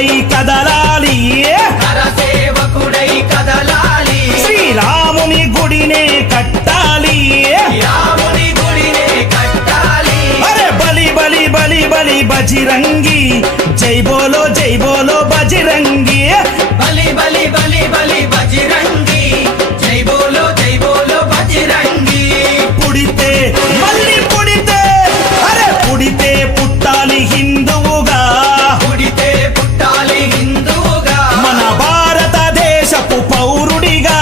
నరసేవకుడై కదలాలి, నరసేవకుడై కదలాలి, శ్రీరాముని గుడినే కట్టాలి, రాముని గుడినే కట్టాలి. అరే బలి బలి బలి బలి బజిరంగి, జై బోలో బజిరంగి, బలి బలి బలి బలి బజిరంగి, జై బోలో బజిరంగి. పుడితే మళ్ళీ పుడితే, అరే పుడితే పుట్టాలి హిందువుగా, పుడితే పుట్టాలి హిందువుగా, మన భారతదేశపు పౌరుడిగా.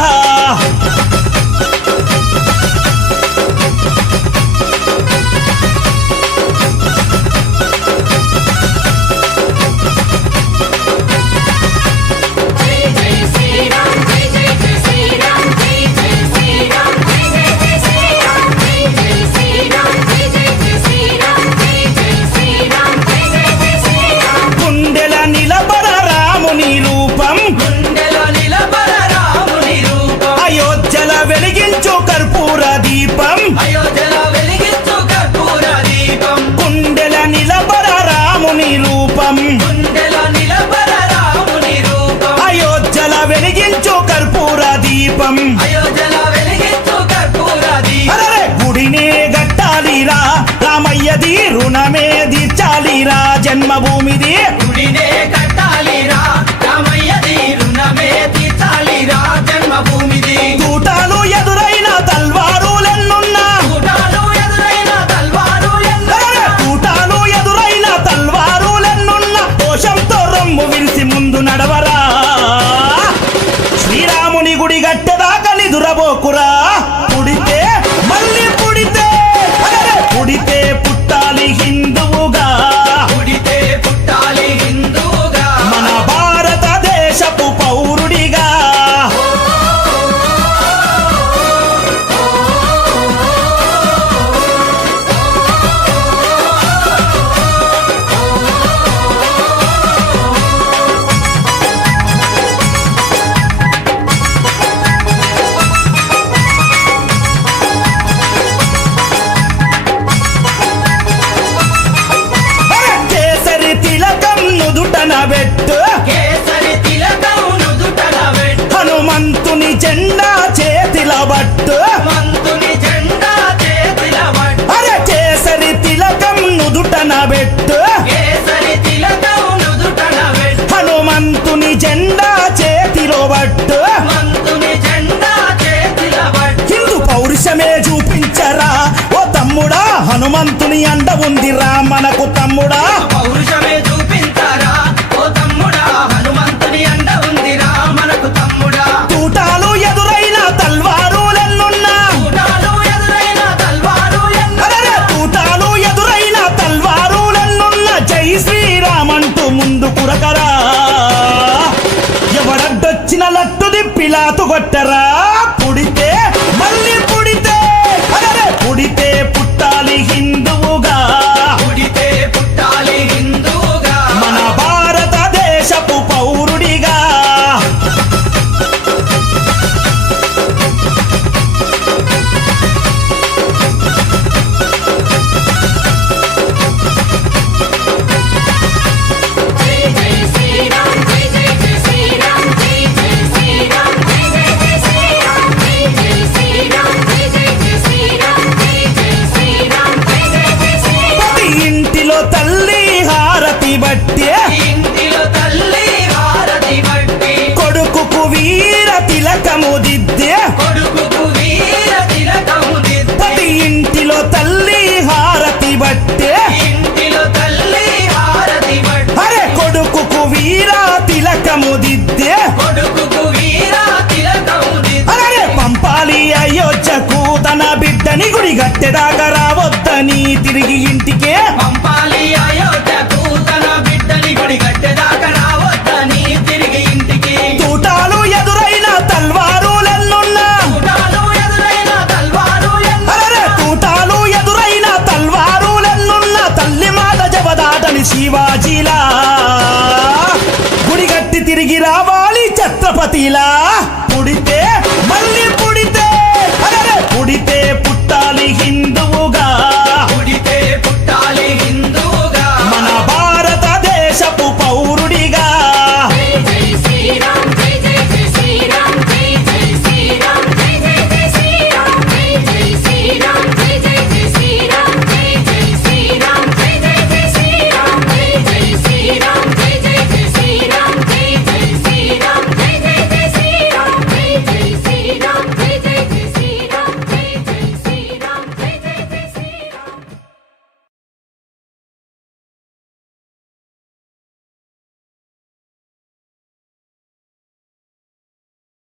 గుండెల నిలబడ రాముని రూపం, గుండెలో నిలబడ రాముని రూపం, అయోధ్యల వెలిగించు కర్పూర దీపం, అయోధ్యలో వెలిగించు కర్పూర దీపం. గుండెల నిలబడ రాముని రూపం, గుండెలో నిలబడ రాముని రూపం, అయోధ్యల వెలిగించు కర్పూర దీపం. అయోధ్యలో వెలిగించు కర్పూర దీపం. అరే గుడినే గట్టాలిరా, రామయ్యది రుణమే తీర్చాలిరా, జన్మభూమిది గుడినే కట్టాలిరా, రామయ్యది రుణమే తీర్చాలిరా, జన్మభూమిది. తూటాలు ఎదురైన తల్వారులెన్నున్నా, తూటాలు ఎదురైన తల్వారు అరే తూటాలు ఎదురైన తల్వారులెన్నున్నా, దోషంతో రొమ్ము విరిసి ముందు నడవరా, శ్రీరాముని గుడి గట్టెదాకా నిదురబోకురా. పుడితే మళ్ళీ పుడితే, అరే పుడితే పుట్టాలి హిందువుగా, పుడితే పుట్టాలి హిందువుగా, మన భారతదేశపు పౌరుడిగా. అరే కేసరి తిలకం నుదుటన పెట్టు, కేసరి తిలకం నుదుటన పెట్టు, హనుమంతుని జెండా చేతిల బట్టు, మంతుని జెండా చేతిల పట్టు, అరే కేసరి తిలకం నుదుటన పెట్టు, కేసరి తిలకం నుదుటన పెట్టు, హనుమంతుని జెండా చేతిలో బట్టు. మంతుని జెండా చేతిల పట్టు. హిందూ పౌరుషమే చూపించరా ఓ తమ్ముడా, హనుమంతుని అండ ఉందిరా మనకు తమ్ముడా. పౌరుషమే చూపించారా ఓ తమ్ముడా, హనుమంతుని అండ ఉందిరా మనకు తమ్ముడా. తూటాలు ఎదురైన తల్వారులెన్నున్నా, తూటాలు ఎదురైన తల్వారు అరే తూటాలు ఎదురైన తల్వారులెన్నున్నా, జై శ్రీరామంటూ ముందు కురకరా, ఎవడడ్డొచ్చిన లట్టు దిప్పిలాతు కొట్టరా. పుడితే మళ్ళీ పుడితే, అరే పుడితే పుట్టాలి హిందువుగా, పుడితే పుట్టాలి హిందువుగా, మన భారతదేశపు పౌరుడిగా. ప్రతి ఇంటిలో తల్లి హారతి బట్టే, ఇంటిలో తల్లి హారతి బట్టి, కొడుకుకు వీర తిలకము దిద్దే, కొడుకుకు వీర తిలకము దిద్ది. ప్రతి ఇంటిలో తల్లి హారతి బట్టే, ఇంటిలో తల్లి హారతి బట్టి, అరే కొడుకుకు వీర తిలకము దిద్దే, కొడుకుకు వీర తిలకము దిద్ది. అరే పంపాలి అయోధ్యకు తన బిడ్డని, గుడి గట్టెదాకా రావద్దని తిరిగి ఇంటికే. పంపాలి అయోధ్యకు తన బిడ్డని, గుడి గట్టెదాకా రావద్దని తిరిగి ఇంటికి. తూటాలు ఎదురైన తల్వారులెన్నున్నా, తూటాలు ఎదురైన తల్వారు అరే తూటాలు ఎదురైన తల్వారులెన్నున్నా, తల్లి మాట జవదాటని శివాజీలా, గుడిగట్టి తిరిగి రావాలి ఛత్రపతిలా.